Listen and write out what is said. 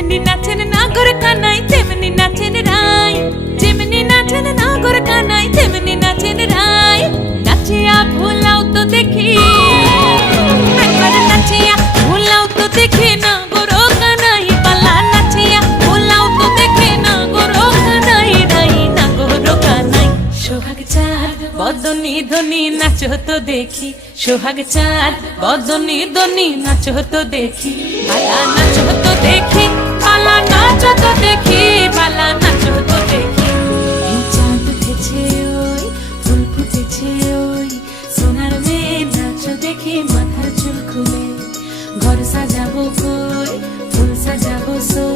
যেমনি নাচেন নাগর কানাই তেমনি নাচেন রাই, যেমনি নাচেন নাগর কানাই তেমনি নাচেন রাই। নাচিয়া ভোলাও তো দেখি, একবার নাচিয়া ভোলাও তো দেখি নাগর কানাই পালা, নাচিয়া ভোলাও তো দেখি নাগর কানাই রাই, নাগর কানাই। সোহাগ চাঁদ বদনি ধনি নাচো তো দেখি, সোহাগ চাঁদ বদনি ধনি নাচো তো দেখি, পালা নাচো তো দেখি, পালা নাচো তো দেখি, পালা নাচো তো দেখি। এই চাঁদ উঠেছে ওই, ফুল ফুটেছে ওই, সোনার মেয়ে নাচো দেখি মাথার চুল খুলে। ঘর সাজাবো কই, ফুল সাজাবো সই।